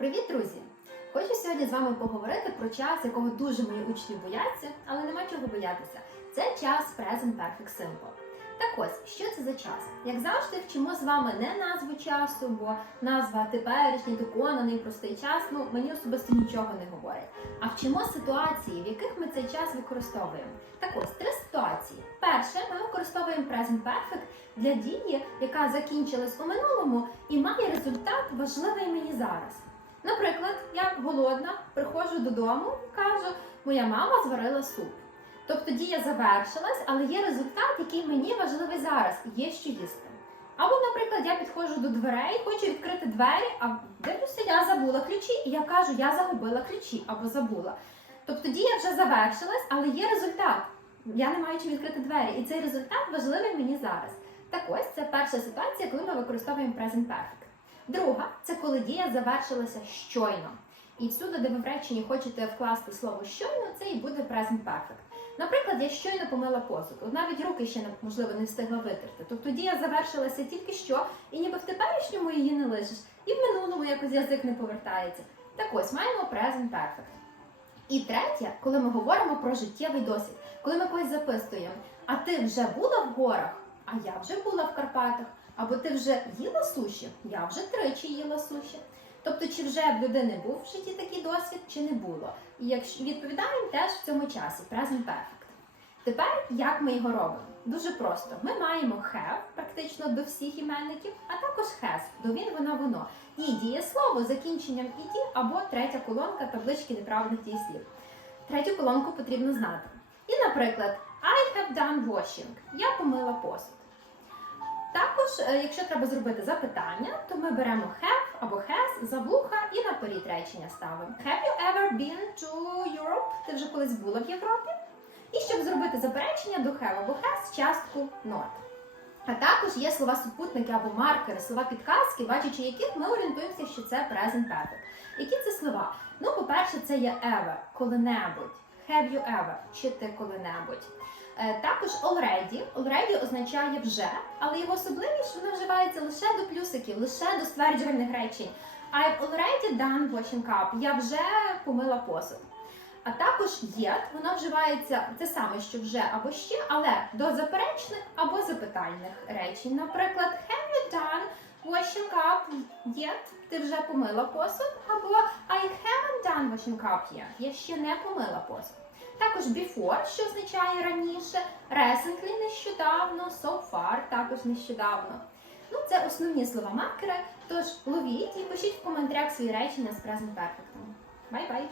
Привіт, друзі! Хочу сьогодні з вами поговорити про час, якого дуже мої учні бояться, але нема чого боятися. Це час Present Perfect Simple. Так ось, що це за час? Як завжди, вчимо з вами не назву часу, бо назва теперішній, доконаний, простий час, ну мені особисто нічого не говорять. А вчимо ситуації, в яких ми цей час використовуємо. Так ось, три ситуації. Перше, ми використовуємо Present Perfect для дії, яка закінчилась у минулому і має результат важливий мені зараз. Наприклад, я голодна, приходжу додому кажу, моя мама зварила суп. Тобто дія завершилась, але є результат, який мені важливий зараз, є що їсти. Або, наприклад, я підходжу до дверей, хочу відкрити двері, а дивлюся, я забула ключі, і я кажу, я загубила ключі або забула. Тобто дія вже завершилась, але є результат. Я не маю чим відкрити двері, і цей результат важливий мені зараз. Так ось це перша ситуація, коли ми використовуємо Present Perfect. Друга це коли дія завершилася щойно. І всюди, де ви в реченні хочете вкласти слово щойно, це і буде Present Perfect. Наприклад, я щойно помила посуд, от навіть руки ще можливо не встигла витерти. Тобто дія завершилася тільки що, і ніби в теперішньому її не лишиш, і в минулому якось язик не повертається. Так ось маємо Present Perfect. І третє, коли ми говоримо про життєвий досвід, коли ми когось записуємо, а ти вже була в горах, а я вже була в Карпатах, або ти вже їла суші, я вже тричі їла суші. Тобто, чи вже в людини був в житті такий досвід, чи не було. І якщо відповідаємо теж в цьому часі, present perfect. Тепер як ми його робимо? Дуже просто. Ми маємо have практично до всіх іменників, а також has до він, вона, воно. І дієслово з закінченням іді або третя колонка таблички неправильних дієслів. Третю колонку потрібно знати. І, наприклад, I have done washing. Я помила посуд. Також, е, якщо треба зробити запитання, то ми беремо have або has за вуха і наперед речення ставимо. Have you ever been to Europe? Ти вже колись була в Європі? І щоб зробити заперечення до have або has частку not. А також є слова супутники або маркери, слова підказки, бачачи яких ми орієнтуємося, що це present perfect. Які це слова? Ну, по-перше, це є ever, коли-небудь. Have you ever? Чи ти коли-небудь? Е, Також already. Already означає вже, але його особливість, що вона вживається лише до плюсиків, лише до стверджувальних речень. I've already done washing up. Я вже помила посуд. А також yet, воно вживається те саме, що вже або ще, але до заперечних або запитальних речень. Наприклад, have you done washing up yet? Ти вже помила посуд, або I haven't done washing up yet. Я ще не помила посуд. Також before, що означає раніше, recently нещодавно, so far також нещодавно. Ну, це основні слова маркери. Тож ловіть і пишіть в коментарях свої речення з present perfect. Бай-бай!